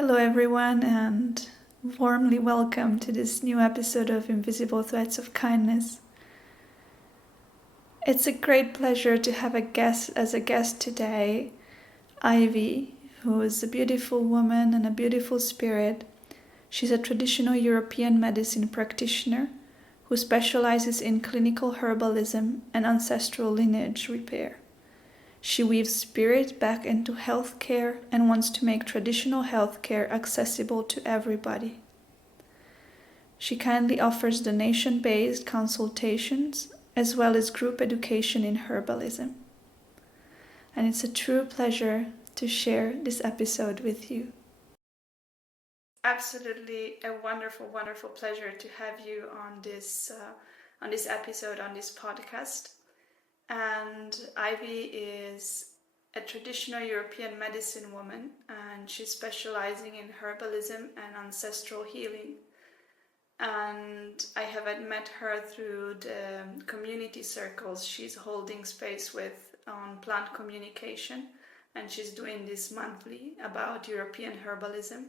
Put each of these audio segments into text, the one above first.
Hello, everyone, and warmly welcome to this new episode of Invisible Threads of Kindness. It's a great pleasure to have a guest today, Ivy, who is a beautiful woman and a beautiful spirit. She's a traditional European medicine practitioner who specializes in clinical herbalism and ancestral lineage repair. She weaves spirit back into healthcare and wants to make traditional healthcare accessible to everybody. She kindly offers donation-based consultations as well as group education in herbalism. And it's a true pleasure to share this episode with you. Absolutely a wonderful, wonderful pleasure to have you on this episode, on this podcast. And Ivy is a traditional European medicine woman, and she's specializing in herbalism and ancestral healing. And I have met her through the community circles she's holding space with on plant communication, and she's doing this monthly about European herbalism.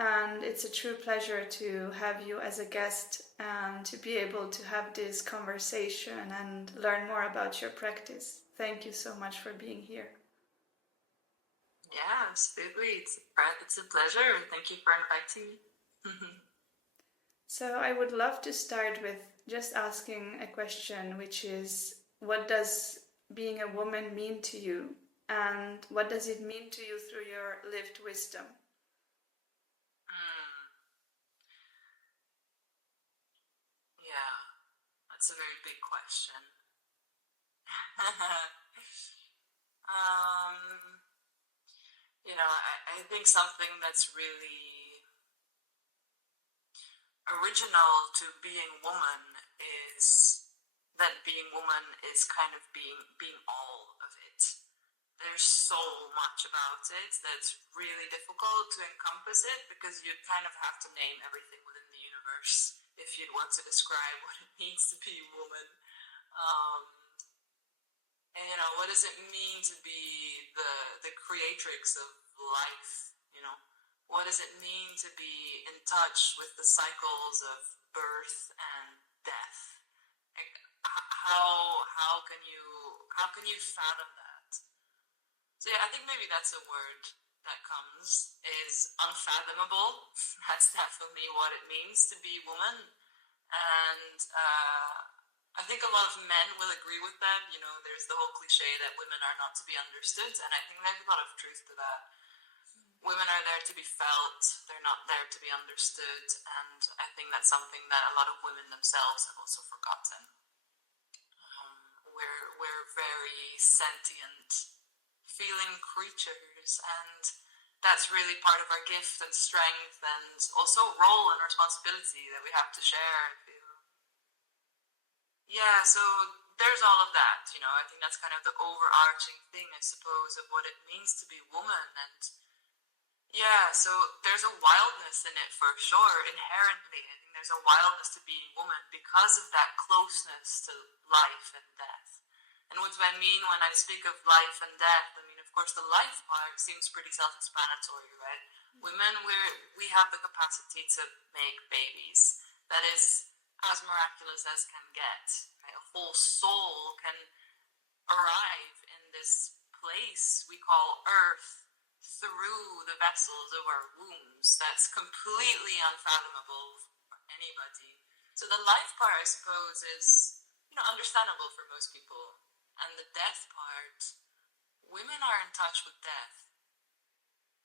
And it's a true pleasure to have you as a guest and to be able to have this conversation and learn more about your practice. Thank you so much for being here. Yeah, absolutely. It's a pleasure. Thank you for inviting me. So I would love to start with just asking a question, which is, what does being a woman mean to you? And what does it mean to you through your lived wisdom? That's a very big question. I think something that's really original to being woman is that being woman is kind of being all of it. There's so much about it that's really difficult to encompass it because you kind of have to name everything within the universe if you'd want to describe what it means to be a woman. What does it mean to be the creatrix of life? What does it mean to be in touch with the cycles of birth and death? Like, how can you fathom that? So yeah, I think maybe that's a word that comes, is unfathomable. That's definitely what it means to be woman. And I think a lot of men will agree with that. There's the whole cliche that women are not to be understood, and I think there's a lot of truth to that. Women are there to be felt, they're not there to be understood, and I think that's something that a lot of women themselves have also forgotten. We're very sentient, feeling creatures, and that's really part of our gift and strength and also role and responsibility that we have to share, I feel. Yeah, so there's all of that, I think that's kind of the overarching thing, I suppose, of what it means to be woman. And yeah, so there's a wildness in it for sure, inherently. I think there's a wildness to being woman because of that closeness to life and death. And what do I mean when I speak of life and death? I mean, of course, the life part seems pretty self-explanatory, right? Women, we have the capacity to make babies. That is as miraculous as can get. Right? A whole soul can arrive in this place we call Earth through the vessels of our wombs. That's completely unfathomable for anybody. So the life part, I suppose, is understandable for most people. And the death part, women are in touch with death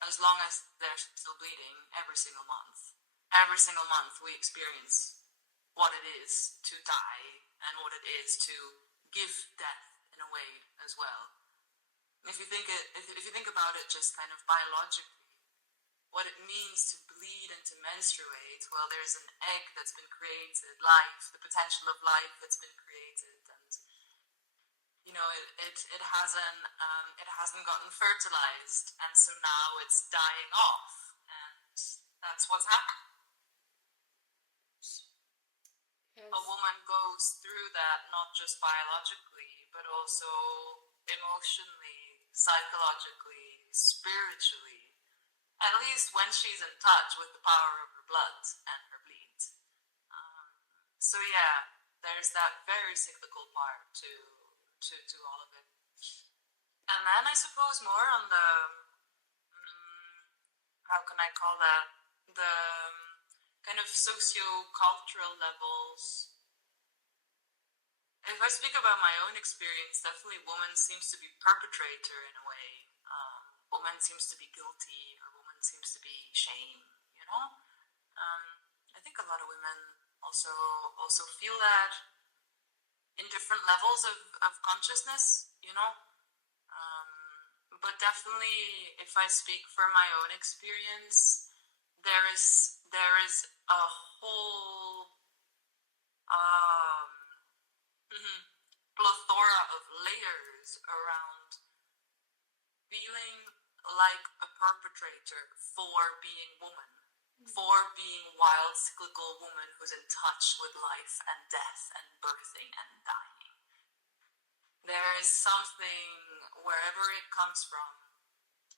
as long as they're still bleeding every single month. Every single month we experience what it is to die and what it is to give death in a way as well. And if you think about it just kind of biologically, what it means to bleed and to menstruate, well, there's an egg that's been created, life, the potential of life that's been created, and it hasn't gotten fertilized, and so now it's dying off, and that's what's happened. Yes. A woman goes through that not just biologically, but also emotionally, psychologically, spiritually. At least least when she's in touch with the power of her blood and her bleed. So yeah, there's that very cyclical part to all of it. And then I suppose more on the, how can I call that, the kind of socio-cultural levels. If I speak about my own experience, definitely woman seems to be perpetrator in a way. Woman seems to be guilty, or woman seems to be shame, you know? I think a lot of women also feel that in different levels of consciousness, you know? But definitely, if I speak for my own experience, there is a whole plethora of layers around feeling like a perpetrator for being woman, for being wild, cyclical woman who's in touch with life and death and birthing and dying. There is something, wherever it comes from,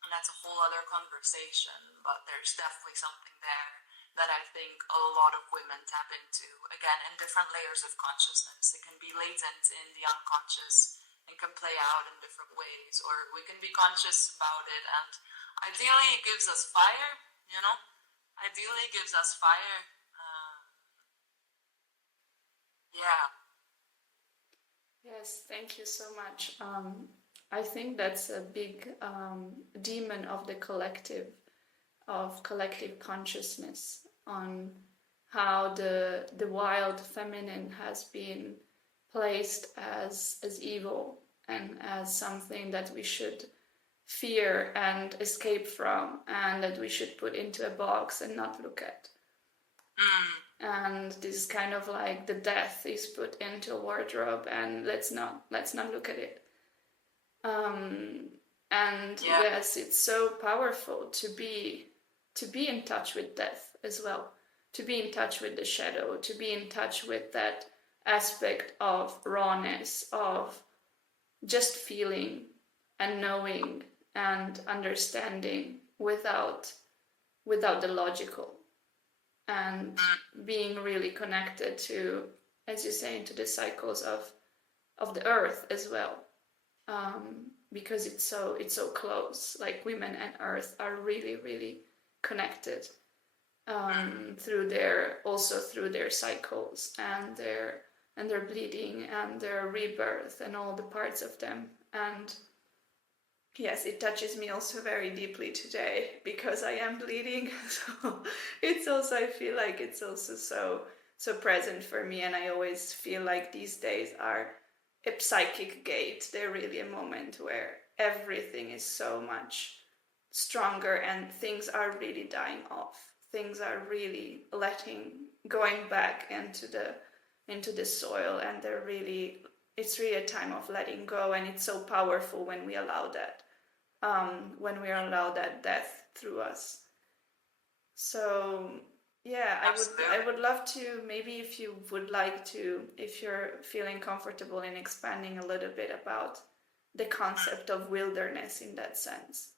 and that's a whole other conversation, but there's definitely something there that I think a lot of women tap into, again, in different layers of consciousness. It can be latent in the unconscious and can play out in different ways, or we can be conscious about it, and ideally it gives us fire, you know? Ideally it gives us fire. Yeah. Yes, thank you so much. I think that's a big demon of the collective consciousness, on how the wild feminine has been placed as evil and as something that we should fear and escape from, and that we should put into a box and not look at. And this is kind of like the death is put into a wardrobe, and let's not look at it. And yes, it's so powerful to be in touch with death as well, to be in touch with the shadow, to be in touch with that aspect of rawness, of just feeling and knowing and understanding without the logical, and being really connected to, as you say, into the cycles of the earth as well, because it's so close. Like women and earth are really, really connected through their cycles and their bleeding and their rebirth and all the parts of them. And yes, it touches me also very deeply today because I am bleeding. So it's also, I feel like it's also so present for me, and I always feel like these days are a psychic gate. They're really a moment where everything is so much stronger and things are really dying off. Things are really going back into the soil, and it's really a time of letting go, and it's so powerful when we allow that. When we allow that death through us. So yeah, I would love to, maybe if you would like to, if you're feeling comfortable in expanding a little bit about the concept of wilderness in that sense.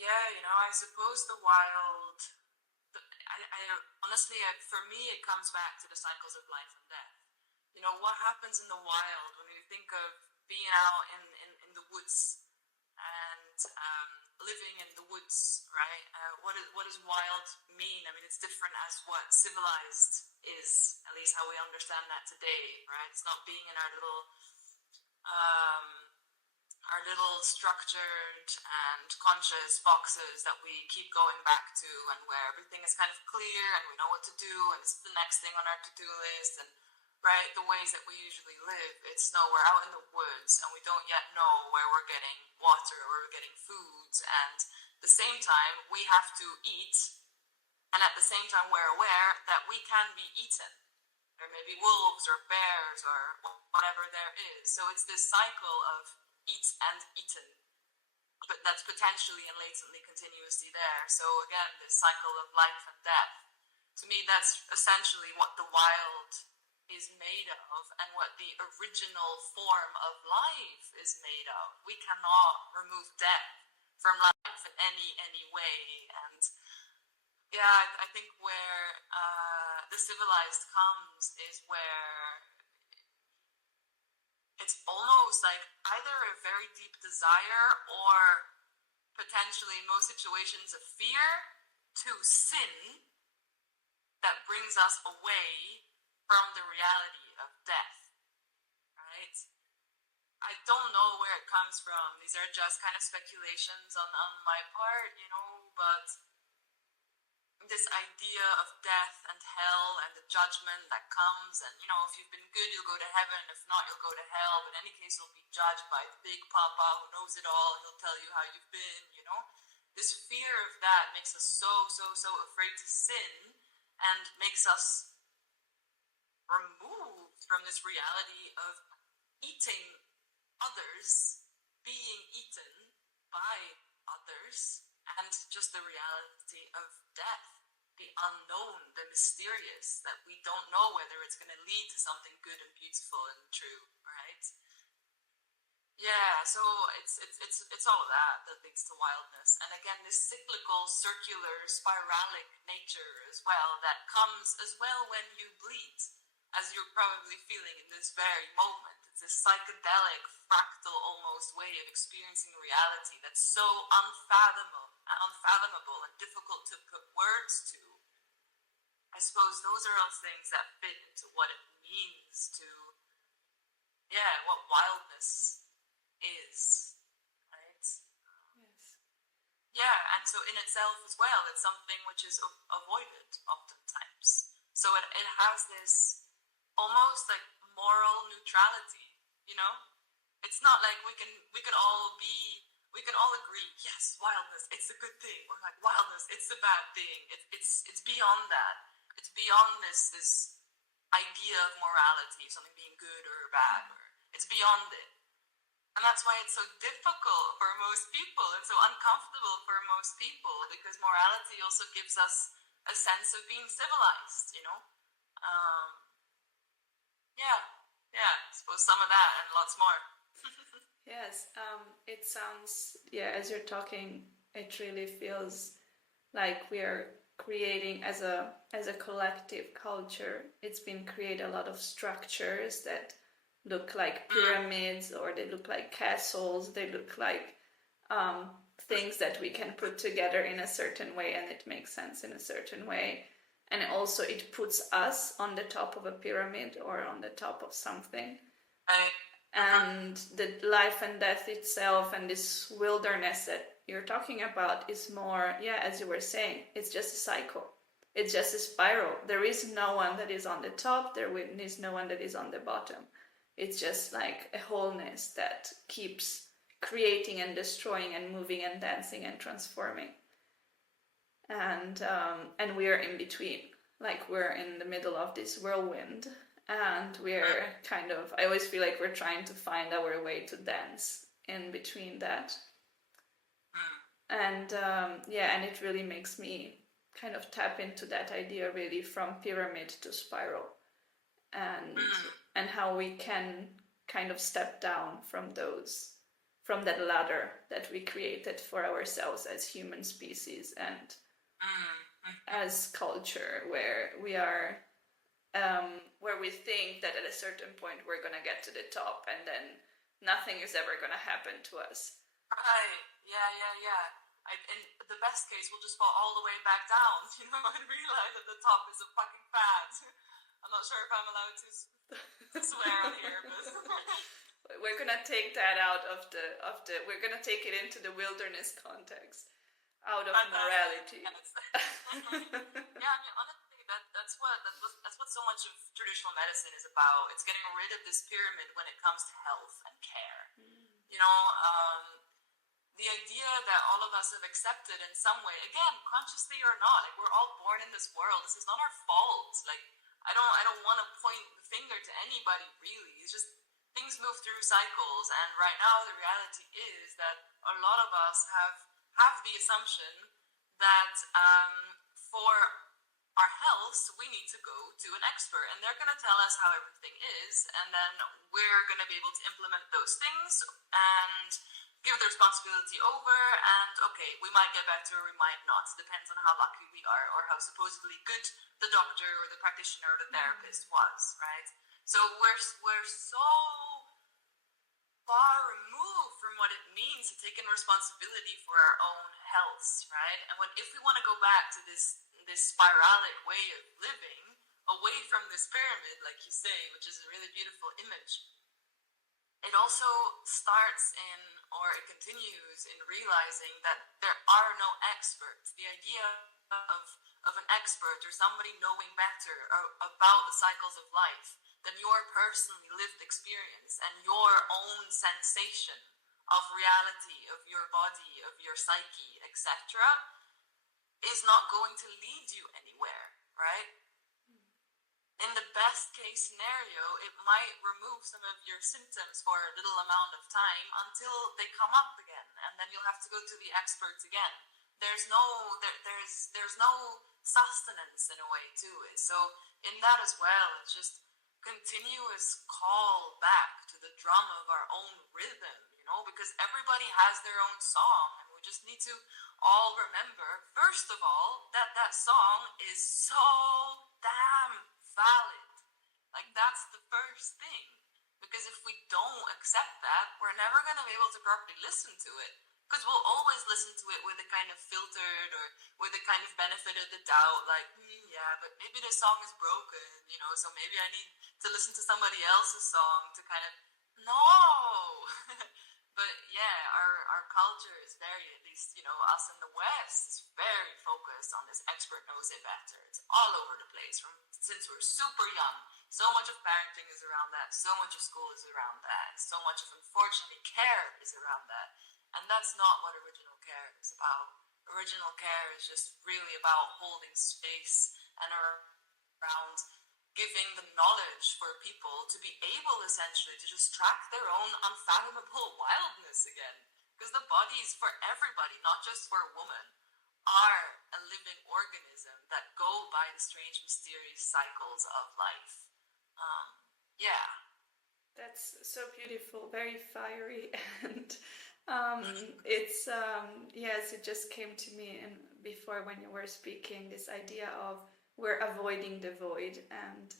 Yeah, I suppose the wild, honestly, for me, it comes back to the cycles of life and death. What happens in the wild when you think of being out in the woods and living in the woods, right? What does wild mean? I mean, it's different as what civilized is, at least how we understand that today, right? It's not being in our little structured and conscious boxes that we keep going back to, and where everything is kind of clear and we know what to do and it's the next thing on our to-do list, and right, the ways that we usually live. It's we're out in the woods and we don't yet know where we're getting water, where we're getting foods, and at the same time we have to eat, and at the same time we're aware that we can be eaten. There may be wolves or bears or whatever there is. So it's this cycle of eat and eaten, but that's potentially and latently continuously there. So again, this cycle of life and death, to me, that's essentially what the wild is made of and what the original form of life is made of. We cannot remove death from life in any way. And yeah, I think where the civilized comes is where it's almost like either a very deep desire or potentially in most situations a fear to sin that brings us away from the reality of death, right? I don't know where it comes from. These are just kind of speculations on my part, but this idea of death and hell and the judgment that comes, and if you've been good you'll go to heaven, if not you'll go to hell, but in any case you'll be judged by the big papa who knows it all, and he'll tell you how you've been. This fear of that makes us so afraid to sin and makes us removed from this reality of eating others, being eaten by others, and just the reality of death, the unknown, the mysterious, that we don't know whether it's going to lead to something good and beautiful and true, right? Yeah, so it's all of that leads to wildness. And again, this cyclical, circular, spiralic nature as well, that comes as well when you bleed, as you're probably feeling in this very moment. It's this psychedelic, fractal almost way of experiencing reality that's so unfathomable and difficult to put words to. I suppose those are all things that fit into what it means to, what wildness is, right? Yes. Yeah, and so in itself as well, it's something which is avoided oftentimes. So it has this almost like moral neutrality, It's not like we can all agree, yes, wildness, it's a good thing, or like wildness, it's a bad thing. It's beyond that. It's beyond this idea of morality, something being good or bad, or it's beyond it. And that's why it's so difficult for most people and so uncomfortable for most people, because morality also gives us a sense of being civilized, I suppose some of that and lots more. Yes, it sounds, as you're talking, it really feels like we are creating as a collective culture. It's been created a lot of structures that look like pyramids, or they look like castles, they look like things that we can put together in a certain way and it makes sense in a certain way. And also it puts us on the top of a pyramid or on the top of something. And the life and death itself and this wilderness that you're talking about is more, as you were saying, it's just a cycle. It's just a spiral. There is no one that is on the top. There is no one that is on the bottom. It's just like a wholeness that keeps creating and destroying and moving and dancing and transforming. And we are in between, like we're in the middle of this whirlwind, and we're I always feel like we're trying to find our way to dance in between that. And and it really makes me kind of tap into that idea, really, from pyramid to spiral, and how we can kind of step down from that ladder that we created for ourselves as human species and as culture, where we are, where we think that at a certain point we're going to get to the top and then nothing is ever going to happen to us. Right, yeah. In the best case, we'll just fall all the way back down, and realize that the top is a fucking fad. I'm not sure if I'm allowed to swear on here, but we're gonna take that out of the. We're gonna take it into the wilderness context, out of morality. Honestly, that's what so much of traditional medicine is about. It's getting rid of this pyramid when it comes to health and care. The idea that all of us have accepted in some way, again, consciously or not, like we're all born in this world. This is not our fault. Like I don't want to point the finger to anybody, really. It's just things move through cycles, and right now the reality is that a lot of us have the assumption that for our health, we need to go to an expert, and they're going to tell us how everything is, and then we're going to be able to implement those things and give the responsibility over, and okay, we might get better or we might not. It depends on how lucky we are or how supposedly good the doctor or the practitioner or the therapist was, right? So we're so far removed from what it means to take in responsibility for our own health, right? And if we want to go back to this spiralic way of living, away from this pyramid, like you say, which is a really beautiful image, it also starts in, or it continues in, realizing that there are no experts. The idea of an expert or somebody knowing better about the cycles of life than your personally lived experience and your own sensation of reality, of your body, of your psyche, etc., is not going to lead you anywhere, right? In the best case scenario, it might remove some of your symptoms for a little amount of time until they come up again, and then you'll have to go to the experts again. There's no sustenance in a way to it. So in that as well, it's just continuous call back to the drum of our own rhythm, because everybody has their own song, and we just need to all remember, first of all, that song is so damn valid. Like, that's the first thing. Because if we don't accept that, we're never going to be able to properly listen to it. Because we'll always listen to it with a kind of filtered or with a kind of benefit of the doubt, like, yeah, but maybe this song is broken, so maybe I need to listen to somebody else's song to kind of, no! But yeah, our culture is very, at least, us in the West, is very focused on this expert knows it better. It's all over the place since we're super young. So much of parenting is around that. So much of school is around that. So much of, unfortunately, care is around that. And that's not what original care is about. Original care is just really about holding space and around giving the knowledge for people to be able, essentially, to just track their own unfathomable wildness again. Because the bodies for everybody, not just for a woman, are a living organism that go by the strange, mysterious cycles of life. Yeah. That's so beautiful, very fiery, and it's yes, it just came to me before when you were speaking, this idea of we're avoiding the void, and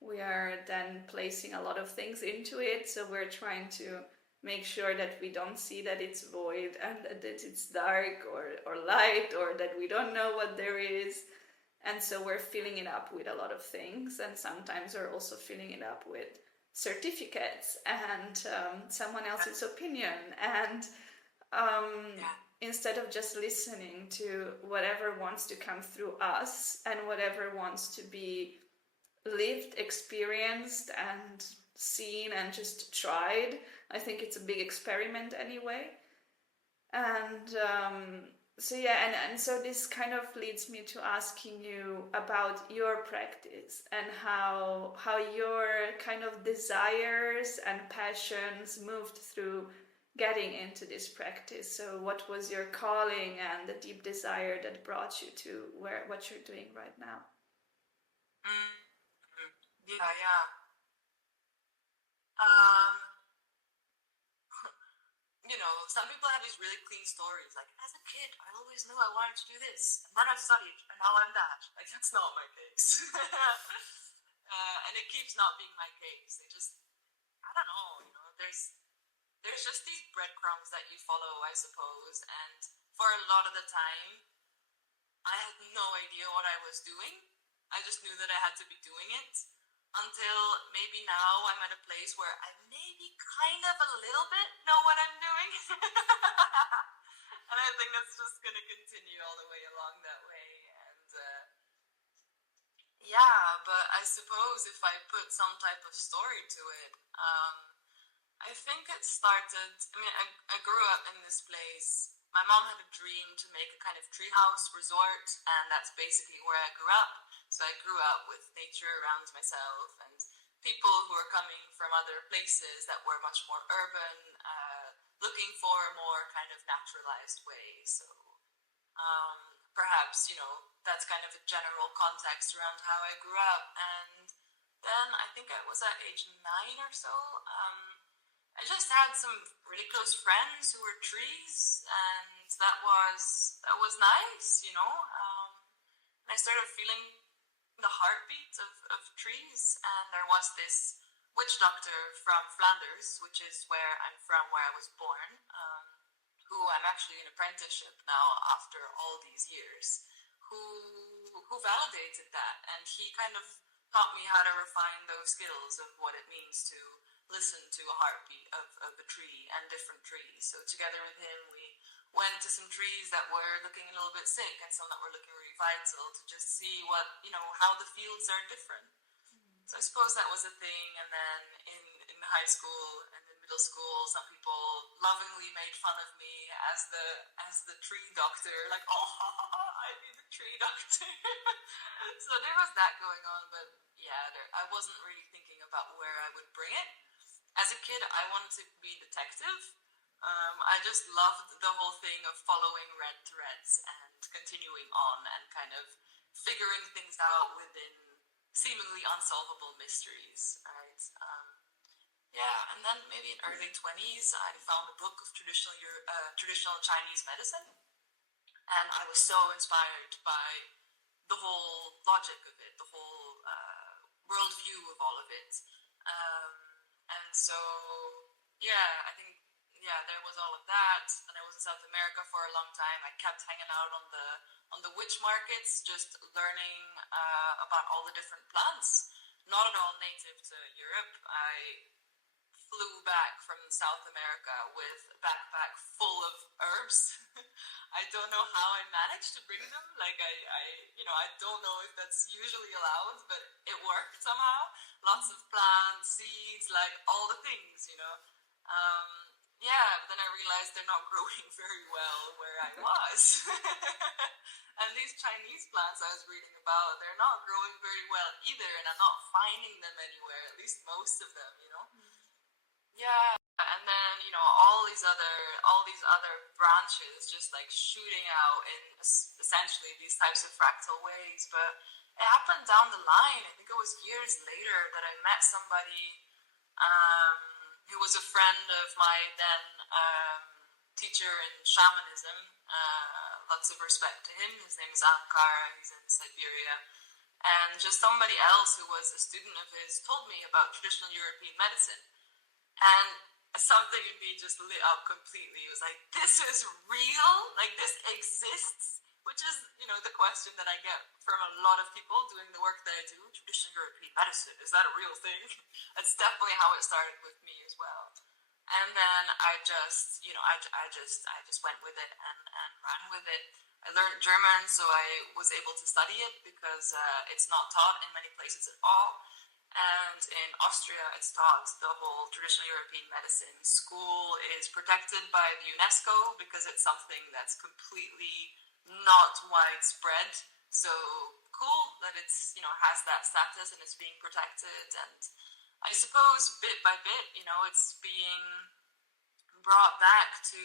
we are then placing a lot of things into it. So we're trying to make sure that we don't see that it's void and that it's dark or light, or that we don't know what there is. And so we're filling it up with a lot of things, and sometimes we're also filling it up with certificates and someone else's opinion, and instead of just listening to whatever wants to come through us and whatever wants to be lived, experienced, and seen and just tried. I think it's a big experiment anyway. And so this kind of leads me to asking you about your practice and how your kind of desires and passions moved through getting into this practice. So what was your calling and the deep desire that brought you to what you're doing right now? Yeah. Some people have these really clean stories, like, as a kid, I always knew I wanted to do this, and then I studied, and now I'm that. Like, that's not my case. And it keeps not being my case. I don't know, there's just these breadcrumbs that you follow, I suppose, and for a lot of the time, I had no idea what I was doing. I just knew that I had to be doing it, until maybe now I'm at a place where I maybe kind of a little bit know what I'm doing. And I think that's just going to continue all the way along that way. And but I suppose if I put some type of story to it, I think it started, I grew up in this place. My mom had a dream to make a kind of treehouse resort, and that's basically where I grew up. So I grew up with nature around myself and people who were coming from other places that were much more urban, looking for a more kind of naturalized way. So, perhaps, that's kind of a general context around how I grew up. And then I think I was at age 9 or so. I just had some really close friends who were trees, and that was nice, and I started feeling the heartbeat of trees, and there was this witch doctor from Flanders, which is where I'm from, where I was born, who I'm actually in apprenticeship now after all these years, who validated that, and he kind of taught me how to refine those skills of what it means to listen to a heartbeat of a tree and different trees. So together with him, we went to some trees that were looking a little bit sick and some that were looking really vital to just see what, how the fields are different. So I suppose that was a thing. And then in high school and in middle school, some people lovingly made fun of me as the tree doctor, like, oh, I'd be the tree doctor. So there was that going on, but yeah, I wasn't really thinking about where I would bring it. As a kid, I wanted to be detective. I just loved the whole thing of following red threads and continuing on and kind of figuring things out within seemingly unsolvable mysteries, right? And then maybe in early 20s, I found a book of traditional Chinese medicine, and I was so inspired by the whole logic of it, the whole worldview of all of it. And so, I think, there was all of that. And I was in South America for a long time. I kept hanging out on the witch markets, just learning about all the different plants. Not at all native to Europe. I flew back from South America with a backpack full of herbs. I don't know how I managed to bring them. Like I don't know if that's usually allowed, but it worked somehow. Lots of plants, seeds, like all the things, but then I realized they're not growing very well where I was. And these Chinese plants I was reading about, they're not growing very well either, and I'm not finding them anywhere, at least most of them, And then, all these other branches just like shooting out in essentially these types of fractal ways. But it happened down the line. I think it was years later that I met somebody who was a friend of my then teacher in shamanism. Lots of respect to him. His name is 𝘒𝘯𝘯𝘪. He's in Siberia. And just somebody else who was a student of his told me about traditional European medicine. And something in me just lit up completely. It was like, this is real? Like, this exists? Which is, the question that I get from a lot of people doing the work that I do. Traditional European medicine, is that a real thing? That's definitely how it started with me as well. And then I just went with it and ran with it. I learned German, so I was able to study it because it's not taught in many places at all. And in Austria, it's taught. The whole traditional European medicine school is protected by the UNESCO because it's something that's completely not widespread. So cool that it's, has that status and it's being protected. And I suppose bit by bit, it's being brought back to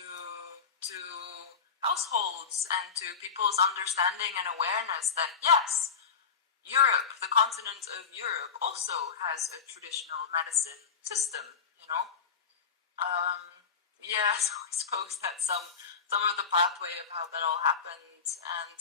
households and to people's understanding and awareness that yes, Europe, the continent of Europe, also has a traditional medicine system, So I suppose that's some of the pathway of how that all happened. And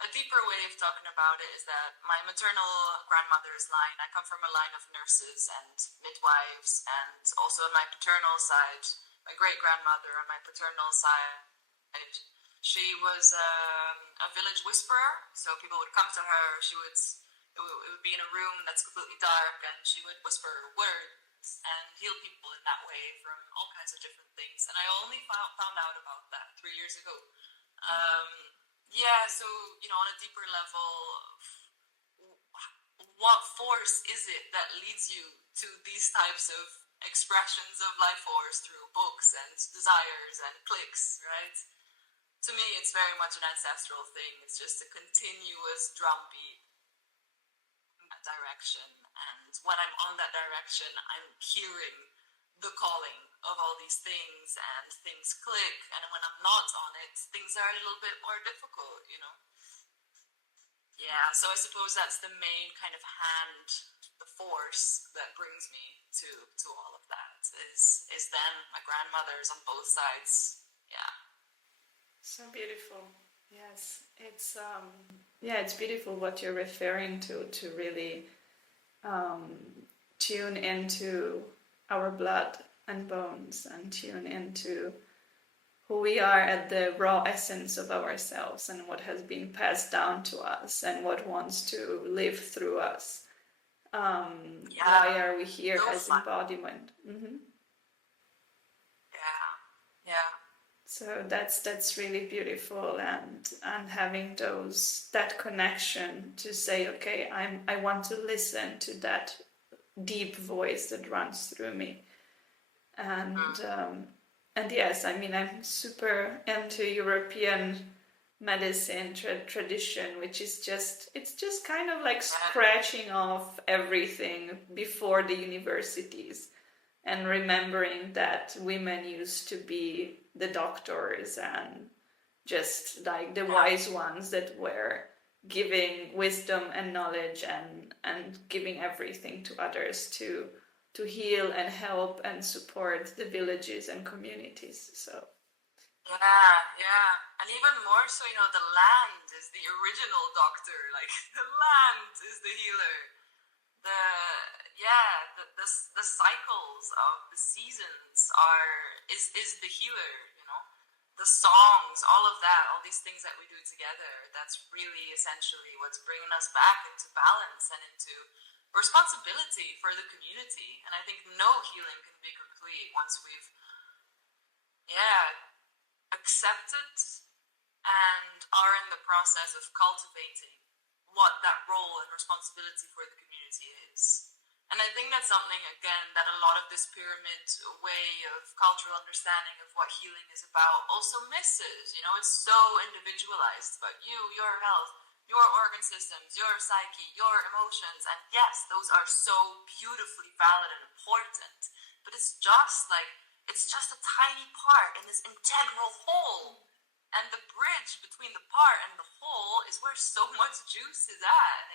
a deeper way of talking about it is that my maternal grandmother's line, I come from a line of nurses and midwives, and also on my paternal side, my great-grandmother on my paternal side, she was a village whisperer, so people would come to her. It would be in a room that's completely dark, and she would whisper words and heal people in that way from all kinds of different things. And I only found out about that 3 years ago. So on a deeper level, what force is it that leads you to these types of expressions of life force through books and desires and clicks, right? To me, it's very much an ancestral thing. It's just a continuous drumbeat in that direction. And when I'm on that direction, I'm hearing the calling of all these things, and things click. And when I'm not on it, things are a little bit more difficult, Yeah, so I suppose that's the main kind of hand, the force that brings me to all of that is them, my grandmothers on both sides. Yeah. So beautiful. Yes, it's yeah, it's beautiful what you're referring to really tune into our blood and bones and tune into who we are at the raw essence of ourselves and what has been passed down to us and what wants to live through us. Why are we here as embodiment? Mm-hmm. Yeah. So that's really beautiful, and having that connection to say, okay, I want to listen to that deep voice that runs through me, and yes, I mean, I'm super into European medicine tradition, which is it's just kind of like scratching off everything before the universities and remembering that women used to be the doctors and just like the wise ones that were giving wisdom and knowledge and giving everything to others to heal and help and support the villages and communities. So yeah. And even more so, the land is the original doctor. Like, the land is the healer. The cycles of the seasons is the healer, the songs, all of that, all these things that we do together, that's really essentially what's bringing us back into balance and into responsibility for the community. And I think no healing can be complete once we've accepted and are in the process of cultivating what that role and responsibility for the community is. And I think that's something, again, that a lot of this pyramid way of cultural understanding of what healing is about also misses. It's so individualized about you, your health, your organ systems, your psyche, your emotions. And yes, those are so beautifully valid and important. But it's just a tiny part in this integral whole. And the bridge between the part and the whole is where so much juice is at. And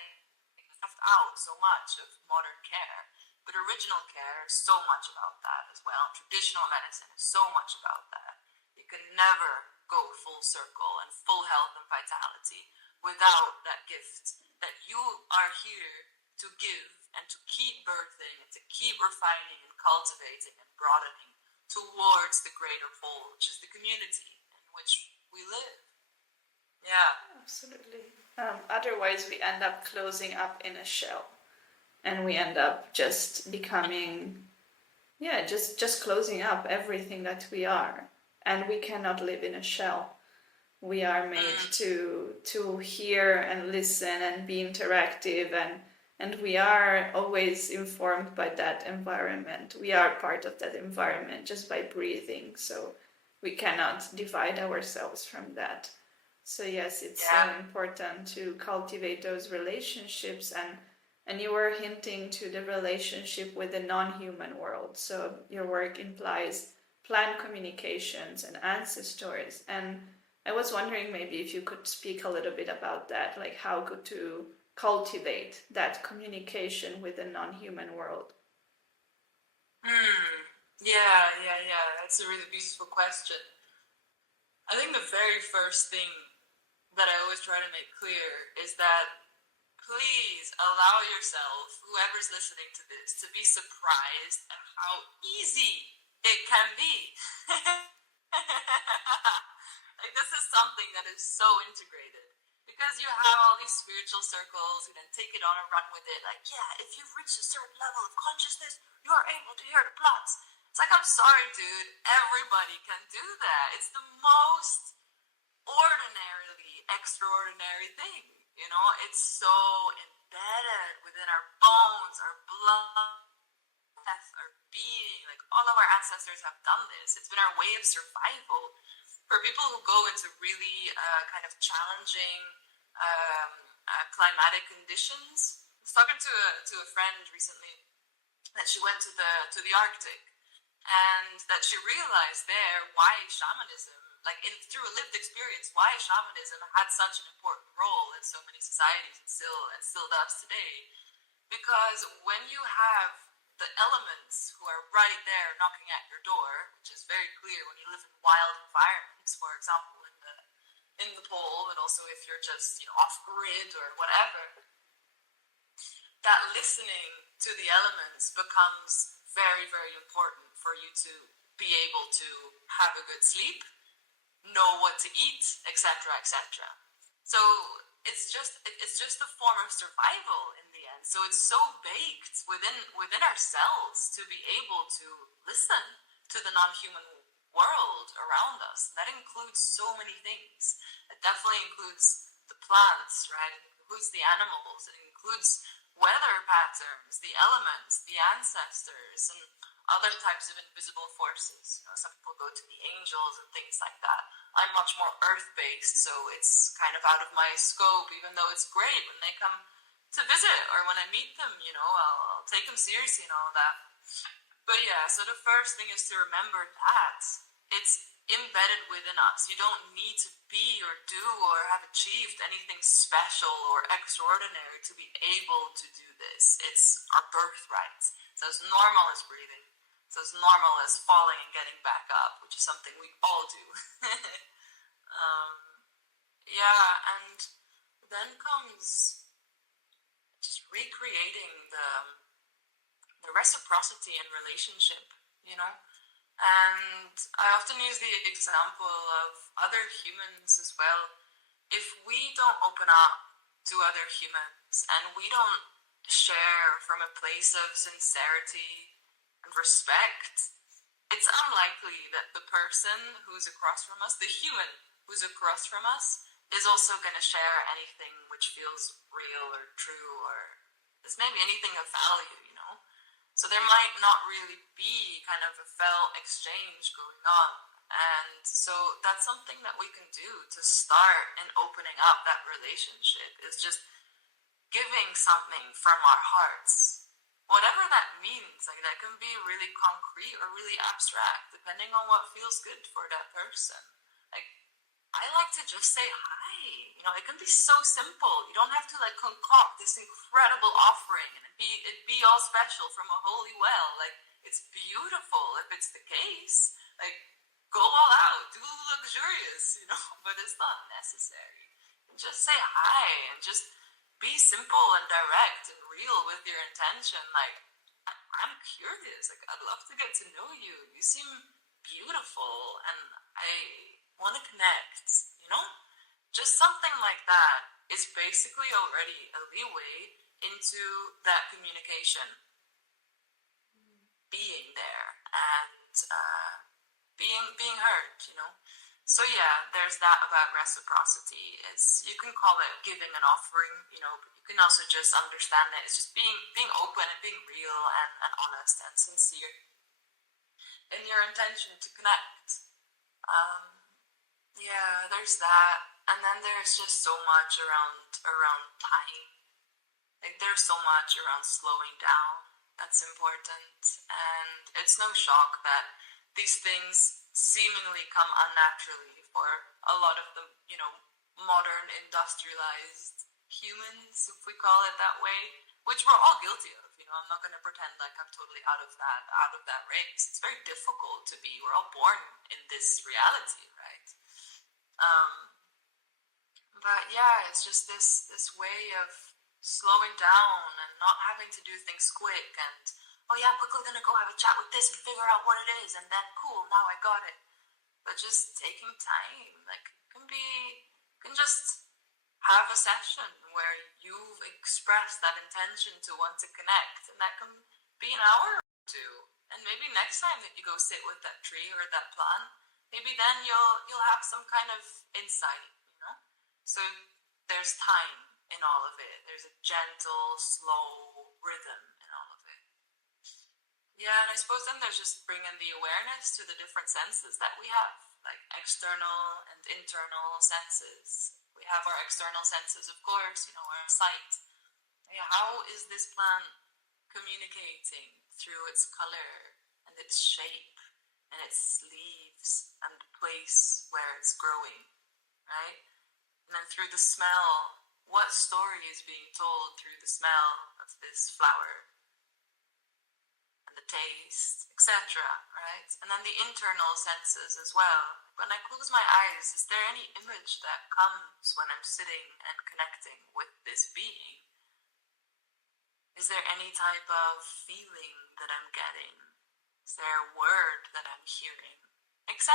they left out so much of modern care. But original care is so much about that as well. Traditional medicine is so much about that. You can never go full circle and full health and vitality without that gift that you are here to give and to keep birthing and to keep refining and cultivating and broadening towards the greater whole, which is the community in which we live. Yeah. Absolutely. Otherwise, we end up closing up in a shell, and we end up just becoming, just closing up everything that we are, and we cannot live in a shell. We are made to hear and listen and be interactive, and we are always informed by that environment. We are part of that environment just by breathing, so we cannot divide ourselves from that. So yes, it's so important to cultivate those relationships, and you were hinting to the relationship with the non-human world. So your work implies plant communications and ancestors, and I was wondering maybe if you could speak a little bit about that, like how to cultivate that communication with the non-human world. Yeah. That's a really beautiful question. I think the very first thing that I always try to make clear is that please allow yourself, whoever's listening to this, to be surprised at how easy it can be. Like, this is something that is so integrated. Because you have all these spiritual circles who then take it on and run with it. Like, if you've reached a certain level of consciousness, you are able to hear the plants. It's like, I'm sorry, dude. Everybody can do that. It's the most ordinarily extraordinary thing. It's so embedded within our bones, our blood, our being. Like, all of our ancestors have done this. It's been our way of survival. For people who go into really kind of challenging climatic conditions, I was talking to a friend recently that she went to the Arctic, And that she realized there why shamanism, like through a lived experience, why shamanism had such an important role in so many societies and still does today. Because when you have the elements who are right there knocking at your door, which is very clear when you live in wild environments, for example, in the pole, and also if you're just off grid or whatever, that listening to the elements becomes very, very important for you to be able to have a good sleep, know what to eat, etc., etc. So it's just a form of survival in the end. So it's so baked within ourselves to be able to listen to the non-human world around us. That includes so many things. It definitely includes the plants, right? It includes the animals. It includes weather patterns, the elements, the ancestors, and other types of invisible forces. Some people go to the angels and things like that. I'm much more earth-based, so it's kind of out of my scope, even though it's great when they come to visit or when I meet them, I'll take them seriously and all that. But yeah, so the first thing is to remember that it's embedded within us. You don't need to be or do or have achieved anything special or extraordinary to be able to do this. It's our birthright. So as normal as breathing. So as normal as falling and getting back up, which is something we all do. And then comes just recreating the reciprocity in relationship, And I often use the example of other humans as well. If we don't open up to other humans and we don't share from a place of sincerity and respect, it's unlikely that the person who's across from us, the human who's across from us, is also going to share anything which feels real or true or is maybe anything of value, So there might not really be kind of a felt exchange going on. And so that's something that we can do to start in opening up that relationship, is just giving something from our hearts. Whatever that means, like that can be really concrete or really abstract, depending on what feels good for that person. Like, I like to just say hi. It can be so simple. You don't have to concoct this incredible offering and it be all special from a holy well. Like, it's beautiful if it's the case. Like, go all out, do luxurious, but it's not necessary. Just say hi and just be simple and direct and real with your intention. Like, I'm curious. Like, I'd love to get to know you. You seem beautiful and I want to connect, Just something like that is basically already a leeway into that communication. Being there and being heard, So yeah, there's that about reciprocity. Is you can call it giving an offering, but you can also just understand that it's just being open and being real and honest and sincere in your intention to connect. There's that, and then there's just so much around time. Like, there's so much around slowing down that's important, and it's no shock that these things seemingly come unnaturally for a lot of the, modern industrialized humans, if we call it that way, which we're all guilty of. I'm not going to pretend like I'm totally out of that race. It's very difficult to be. We're all born in this reality, right? But yeah, it's just this way of slowing down and not having to do things quick and, oh yeah, I'm quickly gonna go have a chat with this and figure out what it is and then cool, now I got it. But just taking time, can just have a session where you've expressed that intention to want to connect, and that can be an hour or two. And maybe next time that you go sit with that tree or that plant, maybe then you'll have some kind of insight, So there's time in all of it. There's a gentle, slow rhythm in all of it. Yeah, and I suppose then there's just bringing the awareness to the different senses that we have, like external and internal senses. We have our external senses, of course, our sight. Yeah, how is this plant communicating through its color and its shape and its leaves and the place where it's growing, right? And then through the smell, what story is being told through the smell of this flower, and the taste, etc., right? And then the internal senses as well. When I close my eyes, is there any image that comes when I'm sitting and connecting with this being? Is there any type of feeling that I'm getting? Is there a word that I'm hearing? Etc.,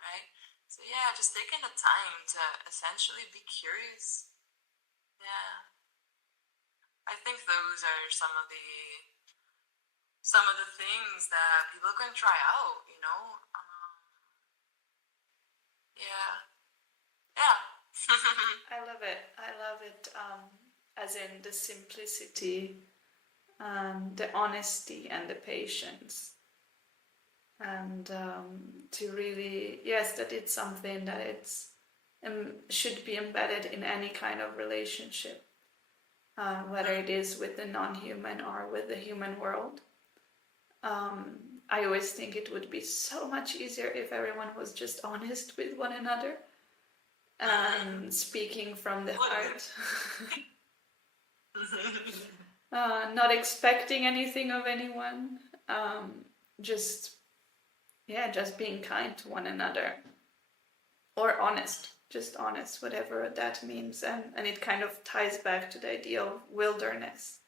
right? So yeah, just taking the time to essentially be curious. Yeah. I think those are some of the things that people can try out, you know? Yeah. I love it. I love it, as in the simplicity, the honesty, and the patience. And to really, yes, that it's something that it's should be embedded in any kind of relationship, whether it is with the non-human or with the human world. I always think it would be so much easier if everyone was just honest with one another and speaking from the heart. Not expecting anything of anyone, just being kind to one another, or honest, just honest, whatever that means. And it kind of ties back to the idea of wilderness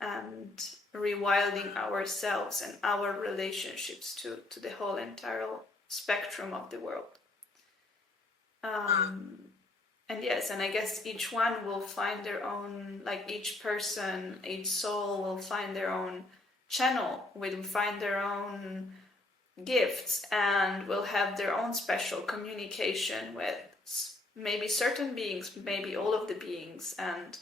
and rewilding ourselves and our relationships to the whole entire spectrum of the world. And yes, and I guess each one will find their own, like each person, each soul will find their own channel, will find their own gifts, and will have their own special communication with maybe certain beings, maybe all of the beings. And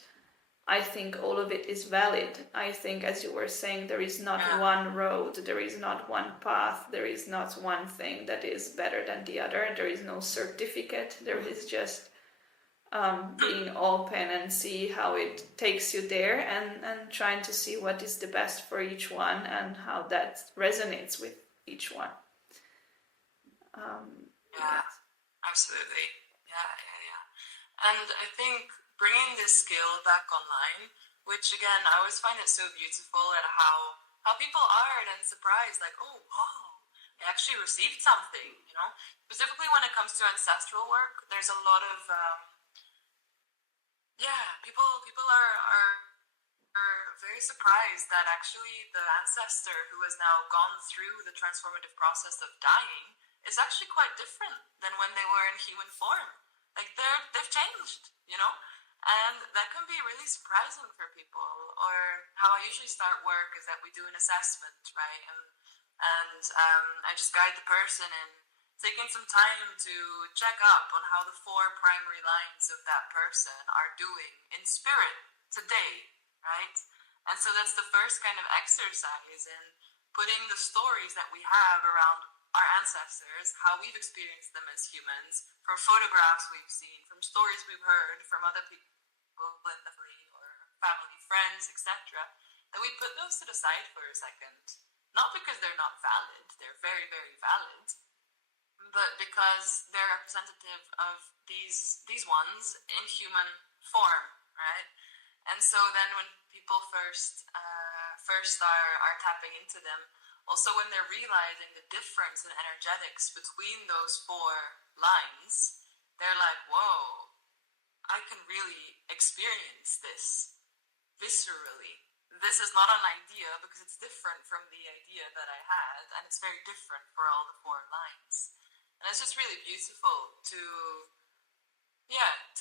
I think all of it is valid. I think, as you were saying, there is not one road, there is not one path, there is not one thing that is better than the other. There is no certificate. There is just being open and see how it takes you there, and trying to see what is the best for each one and how that resonates with each one. Absolutely. Yeah. And I think bringing this skill back online, which again, I always find it so beautiful at how people are then surprised, like, oh, wow, I actually received something, you know? Specifically when it comes to ancestral work, there's a lot of, people are very surprised that actually the ancestor who has now gone through the transformative process of dying is actually quite different than when they were in human form. Like they've changed, you know? And that can be really surprising for people. Or how I usually start work is that we do an assessment, right? And I just guide the person in taking some time to check up on how the 4 primary lines of that person are doing in spirit today, right? And so that's the first kind of exercise in putting the stories that we have around our ancestors, how we've experienced them as humans, from photographs we've seen, from stories we've heard from other people in the family or family, friends, etc., that we put those to the side for a second. Not because they're not valid, they're very, very valid, but because they're representative of these ones in human form, right? And so then when people first are tapping into them, also when they're realizing the difference in energetics between those 4 lines, they're like, whoa, I can really experience this viscerally. This is not an idea because it's different from the idea that I had, and it's very different for all the 4 lines. And it's just really beautiful to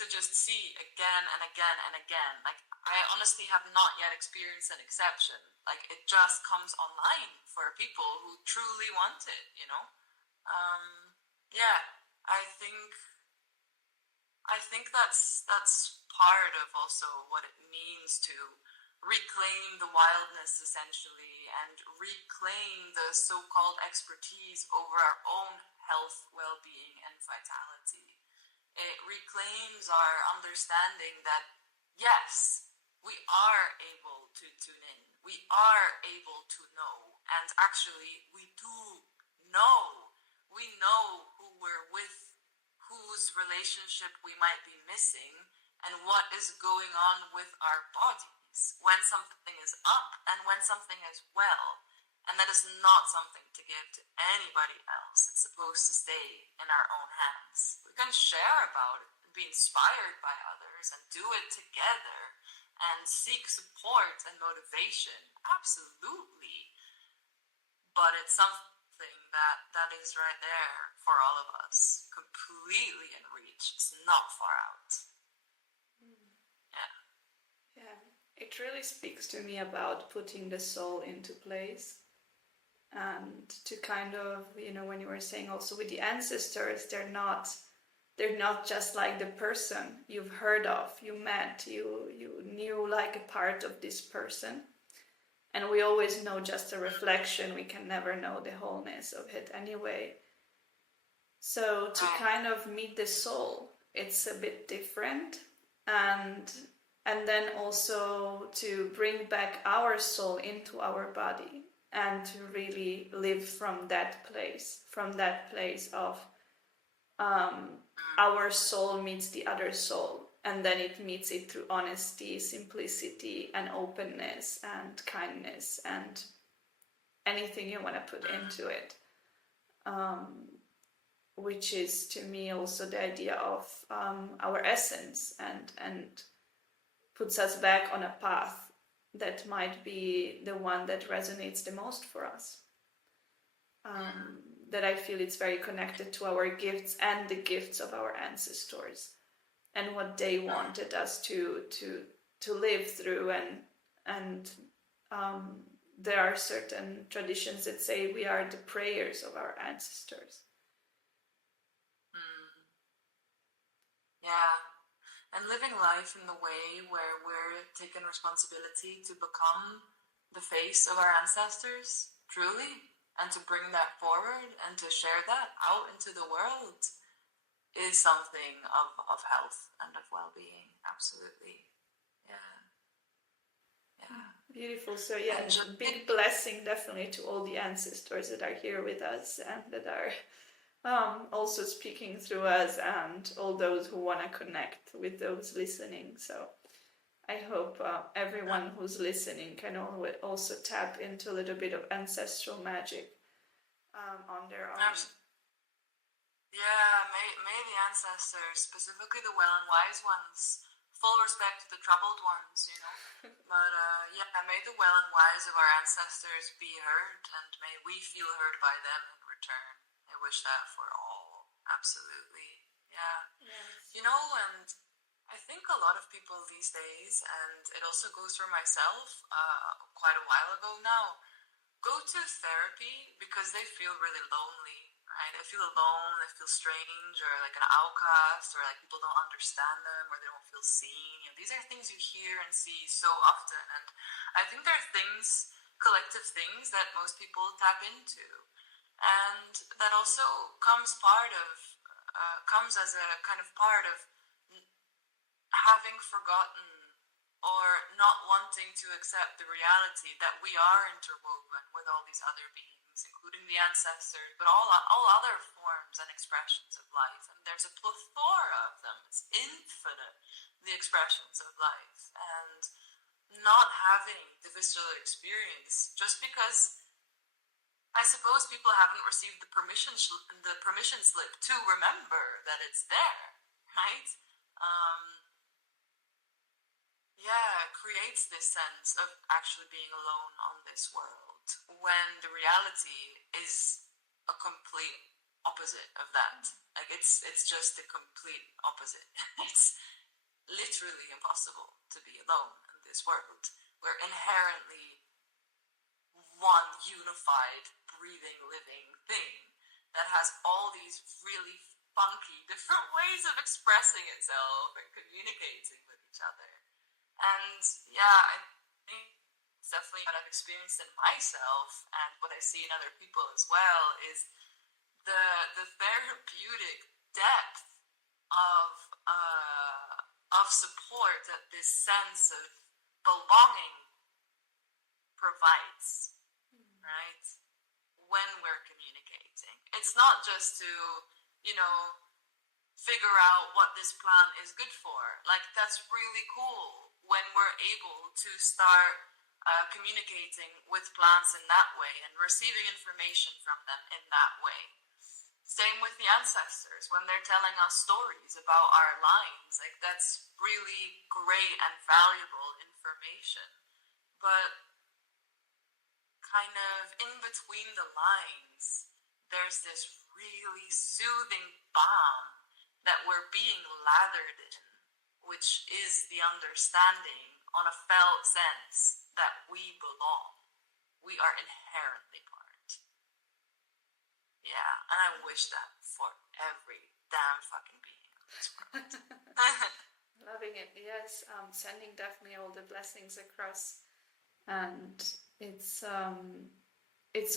just see again and again and again. Like, I honestly have not yet experienced an exception. Like, it just comes online for people who truly want it, you know? I think that's part of also what it means to reclaim the wildness, essentially, and reclaim the so-called expertise over our own health, well-being, and vitality. It reclaims our understanding that, yes, we are able to tune in, we are able to know, and actually we do know who we're with, whose relationship we might be missing, and what is going on with our bodies when something is up and when something is well. And that is not something to give to anybody else. It's supposed to stay in our own hands. We can share about it, be inspired by others, and do it together, and seek support and motivation. Absolutely. But it's something that is right there for all of us, completely in reach. It's not far out. Yeah, it really speaks to me about putting the soul into place, and to kind of, when you were saying also with the ancestors, they're not just like the person you've heard of, you met, you knew like a part of this person. And we always know just a reflection. We can never know the wholeness of it anyway. So to kind of meet the soul, it's a bit different. And then also to bring back our soul into our body, and to really live from that place of our soul meets the other soul. And then it meets it through honesty, simplicity, and openness, and kindness, and anything you want to put into it. Which is, to me, also the idea of our essence, and puts us back on a path that might be the one that resonates the most for us. That I feel it's very connected to our gifts and the gifts of our ancestors, and what they wanted us to live through, and there are certain traditions that say we are the prayers of our ancestors. Yeah, and living life in the way where we're taking responsibility to become the face of our ancestors, truly, and to bring that forward and to share that out into the world, is something of health and of well-being. Absolutely. Yeah. Beautiful. So yeah, a big blessing definitely to all the ancestors that are here with us, and that are also speaking through us, and all those who want to connect with those listening. So I hope everyone who's listening can also tap into a little bit of ancestral magic on their own. Yeah, may the ancestors, specifically the well and wise ones, full respect to the troubled ones, but may the well and wise of our ancestors be heard, and may we feel heard by them in return. I wish that for all. Absolutely. Yeah. Yes. And I think a lot of people these days, and it also goes for myself quite a while ago now, go to therapy because they feel really lonely, right? They feel alone, they feel strange, or like an outcast, or like people don't understand them, or they don't feel seen. These are things you hear and see so often, and I think there are things, collective things, that most people tap into, and that also comes as a kind of part of having forgotten or not wanting to accept the reality that we are interwoven with all these other beings, including the ancestors, but all other forms and expressions of life. And there's a plethora of them. It's infinite, the expressions of life. And not having the visceral experience, just because I suppose people haven't received the permission slip to remember that it's there, right? Creates this sense of actually being alone on this world, when the reality is a complete opposite of that. Like it's just the complete opposite. It's literally impossible to be alone in this world. We're inherently one unified, breathing, living thing that has all these really funky different ways of expressing itself and communicating with each other. And I think it's definitely what I've experienced in myself, and what I see in other people as well, is the therapeutic depth of support that this sense of belonging provides, right? When we're communicating. It's not just to, you know, figure out what this plant is good for. Like, that's really cool when we're able to start communicating with plants in that way and receiving information from them in that way. Same with the ancestors, when they're telling us stories about our lines. Like, that's really great and valuable information. But kind of in between the lines, there's this really soothing balm that we're being lathered in, which is the understanding on a felt sense that we belong. We are inherently part. Yeah, and I wish that for every damn fucking being on this world. Loving it, yes. Sending definitely all the blessings across, and it's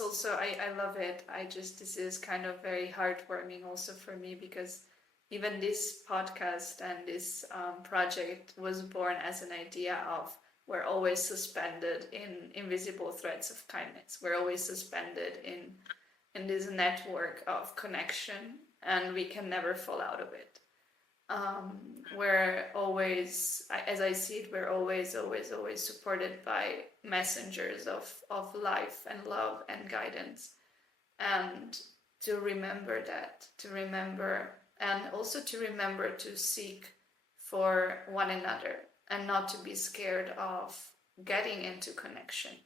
also I love it. This is kind of very heartwarming also for me, because even this podcast and this project was born as an idea of, we're always suspended in invisible threads of kindness. We're always suspended in this network of connection, and we can never fall out of it. We're always, as I see it, we're always supported by messengers of life and love and guidance. And to remember that, and also to remember to seek for one another, and not to be scared of getting into connection.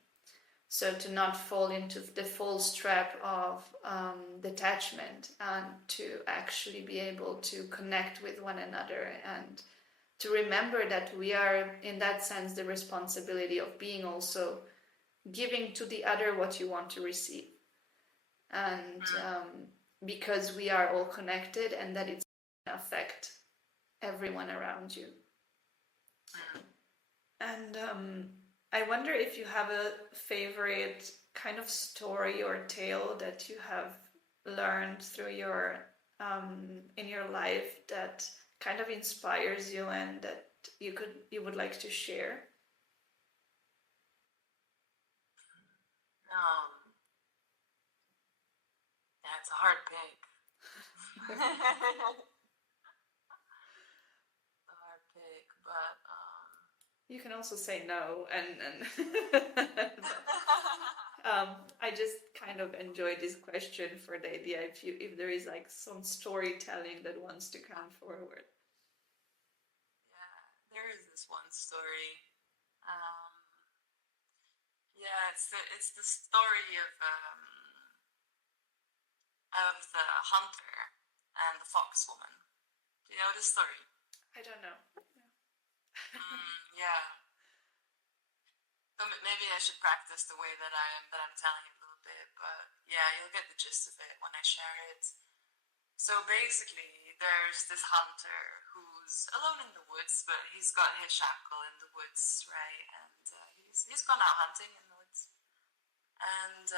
So to not fall into the false trap of detachment, and to actually be able to connect with one another, and to remember that we are, in that sense, the responsibility of being also giving to the other what you want to receive. And because we are all connected, and that it's going to affect everyone around you. And I wonder if you have a favorite kind of story or tale that you have learned through your in your life that kind of inspires you, and that you would like to share. Yeah, it's a hard pick. But you can also say no, and I just kind of enjoy this question for the idea if there is like some storytelling that wants to come forward. Yeah, there is this one story. Yeah, it's the story of the hunter and the fox woman. Do you know this story? I don't know. Yeah. So maybe I should practice the way that I'm telling you a little bit, but yeah, you'll get the gist of it when I share it. So basically, there's this hunter who's alone in the woods, but he's got his shackle in the woods, right? And he's gone out hunting in the woods, and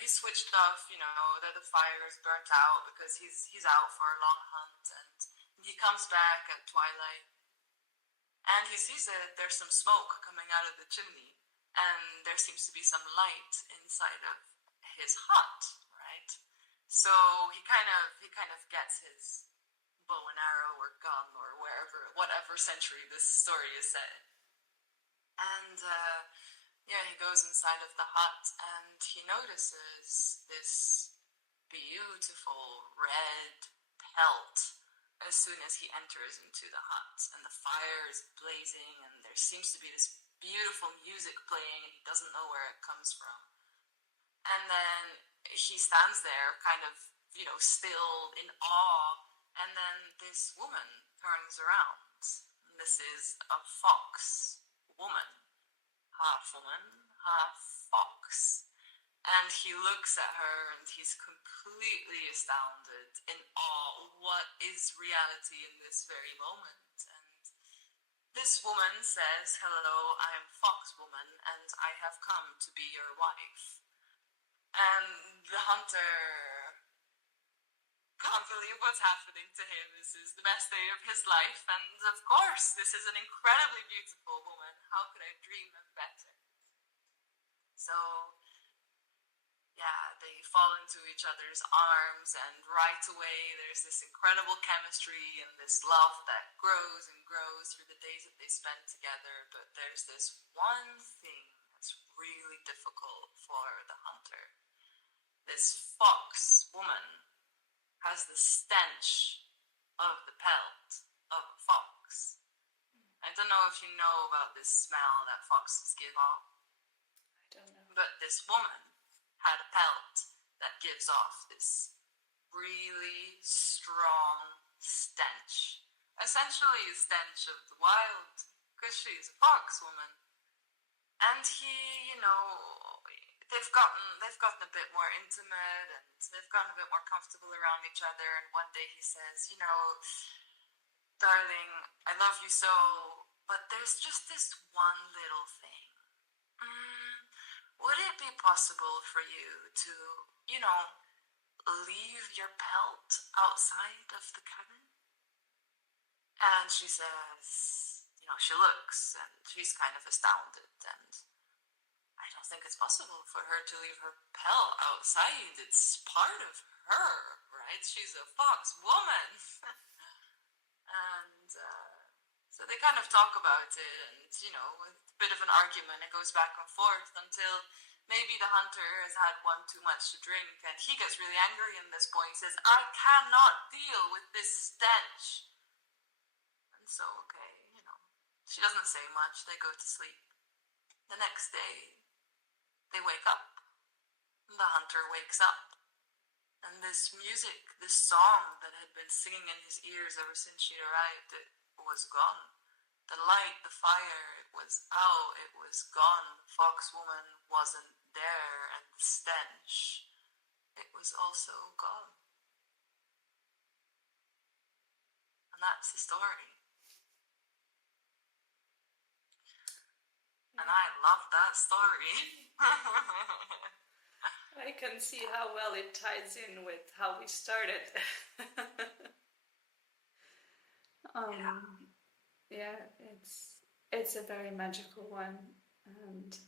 he's switched off. You know, the fire is burnt out because he's out for a long hunt, and he comes back at twilight. And he sees that there's some smoke coming out of the chimney, and there seems to be some light inside of his hut, right? So he kind of gets his bow and arrow or gun or whatever century this story is set. And yeah, he goes inside of the hut, and he notices this beautiful red pelt as soon as he enters into the hut, and the fire is blazing, and there seems to be this beautiful music playing, and he doesn't know where it comes from. And then he stands there kind of, you know, still in awe, and then this woman turns around. And this is a fox woman, half fox. And he looks at her, and he's completely astounded, in awe. What is reality in this very moment? And this woman says, "Hello, I am Fox Woman, and I have come to be your wife." And the hunter can't believe what's happening to him. This is the best day of his life, and of course, this is an incredibly beautiful woman. How could I dream of better? So they fall into each other's arms, and right away there's this incredible chemistry and this love that grows and grows through the days that they spend together. But there's this one thing that's really difficult for the hunter. This fox woman has the stench of the pelt of a fox. I don't know if you know about this smell that foxes give off. I don't know. But this woman had a pelt that gives off this really strong stench. Essentially a stench of the wild, because she's a fox woman. And he, they've gotten a bit more intimate, and they've gotten a bit more comfortable around each other. And one day he says, darling, I love you so, but there's just this one little thing. Would it be possible for you to, leave your pelt outside of the cabin? And she says, she looks, and she's kind of astounded, and I don't think it's possible for her to leave her pelt outside. It's part of her, right? She's a fox woman. And so they kind of talk about it, and, with a bit of an argument, it goes back and forth until maybe the hunter has had one too much to drink, and he gets really angry in this point. He says, I cannot deal with this stench. And so, okay, she doesn't say much. They go to sleep. The next day, they wake up. The hunter wakes up. And this music, this song that had been singing in his ears ever since she arrived, it was gone. The light, the fire, it was out, it was gone. The fox woman wasn't there, and the stench, it was also gone. And that's the story. And I love that story. I can see how well it ties in with how we started. It's a very magical one, and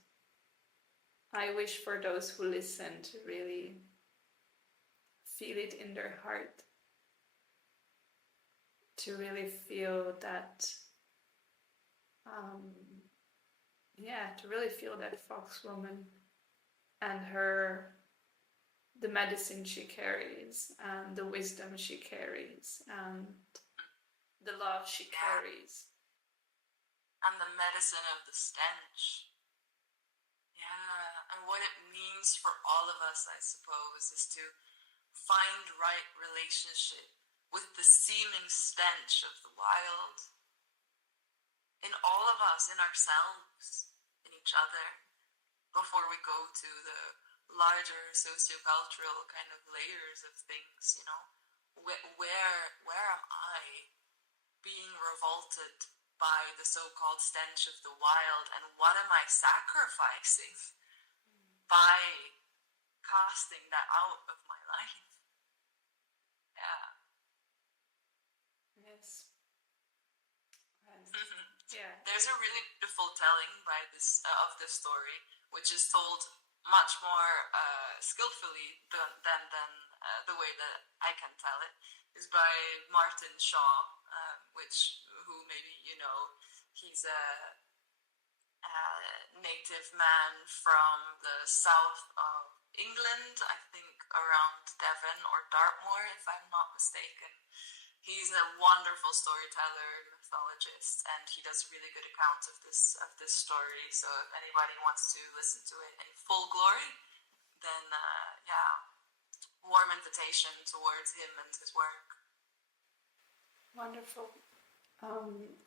I wish for those who listen to really feel it in their heart, to really feel that, to really feel that fox woman and the medicine she carries, and the wisdom she carries, and the love she carries. And the medicine of the stench. Yeah, and what it means for all of us, I suppose, is to find right relationship with the seeming stench of the wild. In all of us, in ourselves, in each other, before we go to the larger sociocultural kind of layers of things, where am I being revolted by the so-called stench of the wild, and what am I sacrificing by casting that out of my life? Yeah. Yes. There's a really beautiful telling by this of this story, which is told much more skillfully than the way that I can tell it. Is by Martin Shaw, who maybe you know. He's a native man from the south of England, I think around Devon or Dartmoor, if I'm not mistaken. He's a wonderful storyteller, mythologist, and he does really good accounts of this story. So if anybody wants to listen to it in full glory, then warm invitation towards him and his work. Wonderful.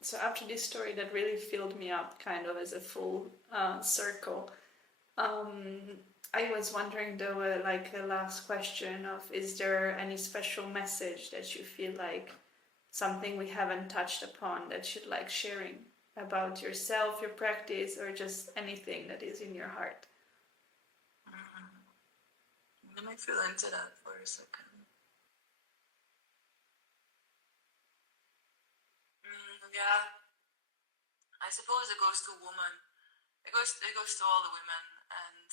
So after this story that really filled me up kind of as a full circle, I was wondering though, like a last question of, is there any special message that you feel like something we haven't touched upon that you'd like sharing about yourself, your practice, or just anything that is in your heart? Let me feel into that for a second. I suppose it goes to women. It goes to all the women, and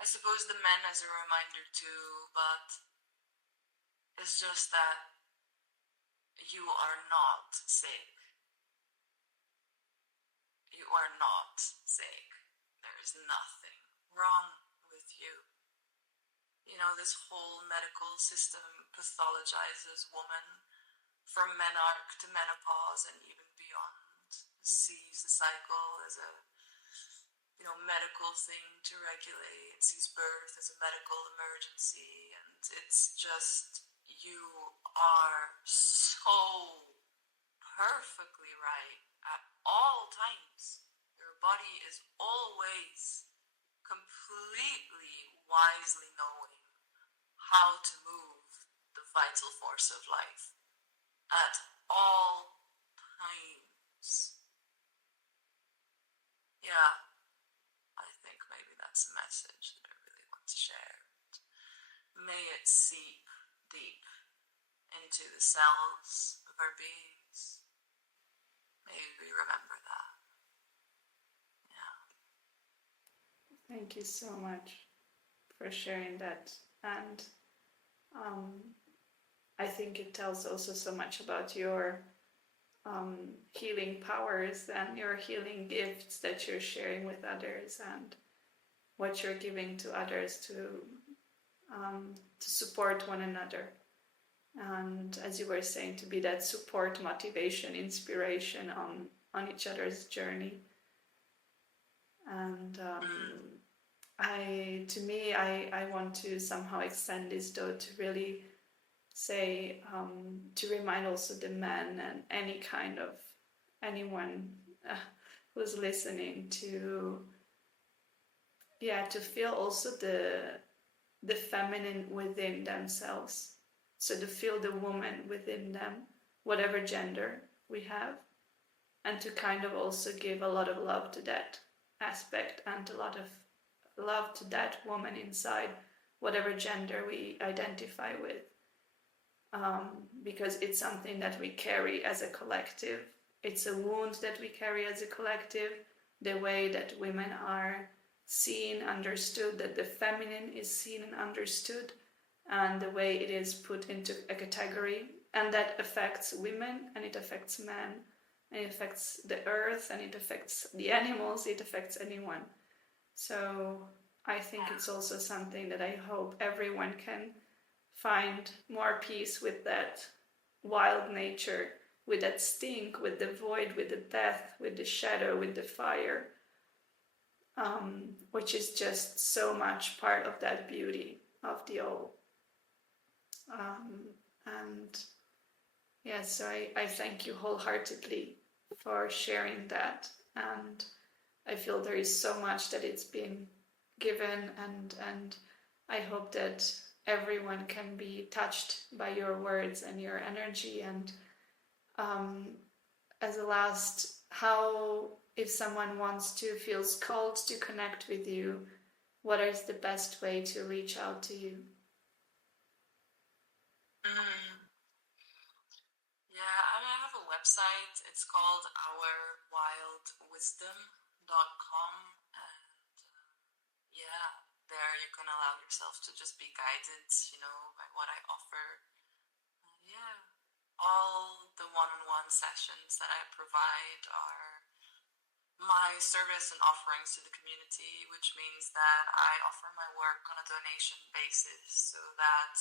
I suppose the men as a reminder too, but it's just that you are not sick. You are not sick. There is nothing wrong with you. You know, this whole medical system pathologizes woman from menarche to menopause and even beyond. Sees the cycle as a, medical thing to regulate. It sees birth as a medical emergency, and it's just, you are so perfectly right at all times. Your body is always completely wisely knowing how to move the vital force of life at all times. Yeah, I think maybe that's a message that I really want to share. May it seep deep into the cells of our beings. May we remember that. Yeah. Thank you so much for sharing that. And I think it tells also so much about your healing powers and your healing gifts that you're sharing with others, and what you're giving to others to support one another. And as you were saying, to be that support, motivation, inspiration on each other's journey. And I want to somehow extend this though to really say, to remind also the men and anyone who's listening to feel also the feminine within themselves. So to feel the woman within them, whatever gender we have, and to kind of also give a lot of love to that aspect and a lot of love to that woman inside, whatever gender we identify with. Because it's something that we carry as a collective. It's a wound that we carry as a collective, the way that women are seen, understood, that the feminine is seen and understood, and the way it is put into a category, and that affects women, and it affects men, and it affects the earth, and it affects the animals, it affects anyone. So I think it's also something that I hope everyone can find more peace with, that wild nature, with that stink, with the void, with the death, with the shadow, with the fire, which is just so much part of that beauty of the all. So I thank you wholeheartedly for sharing that, and I feel there is so much that it's been given, and I hope that everyone can be touched by your words and your energy. And as a last, how, if someone feels called to connect with you, what is the best way to reach out to you? I have a website. It's called 𝘒𝘯𝘓𝑤𝘠𝑑𝘪.com, and there you can allow yourself to just be guided, by what I offer. All the one-on-one sessions that I provide are my service and offerings to the community, which means that I offer my work on a donation basis, so that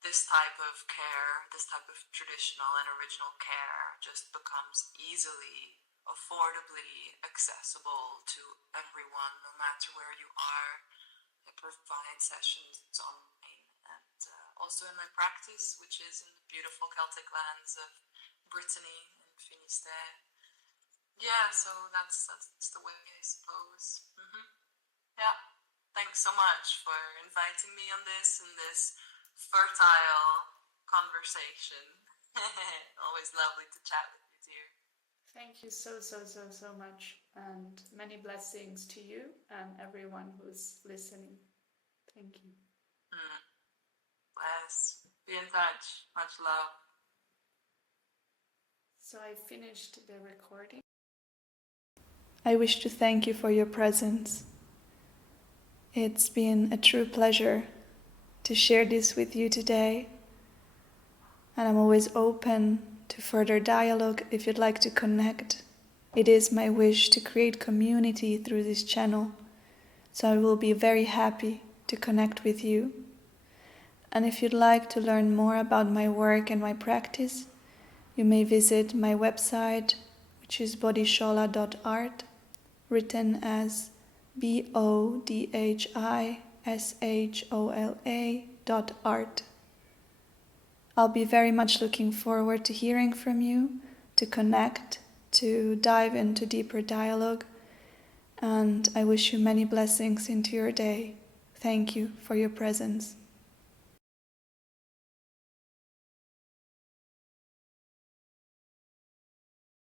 this type of care, this type of traditional and original care just becomes easily, affordably accessible to everyone, no matter where you are. I provide sessions online, and also in my practice, which is in the beautiful Celtic lands of Brittany and Finistère. So that's the way, I suppose. Thanks so much for inviting me on this fertile conversation. Always lovely to chat with you, dear. Thank you so much, and many blessings to you and everyone who's listening. Thank you. Bless. Be in touch. Much love. So I finished the recording. I wish to thank you for your presence. It's been a true pleasure to share this with you today, and I'm always open to further dialogue if you'd like to connect. It is my wish to create community through this channel, so I will be very happy to connect with you. And if you'd like to learn more about my work and my practice, you may visit my website, which is 𝘰𝘯𝘷𝘪𝘴𝘏𝑎, written as �ＢODHISHOLA.art. I'll be very much looking forward to hearing from you, to connect, to dive into deeper dialogue, and I wish you many blessings into your day. Thank you for your presence.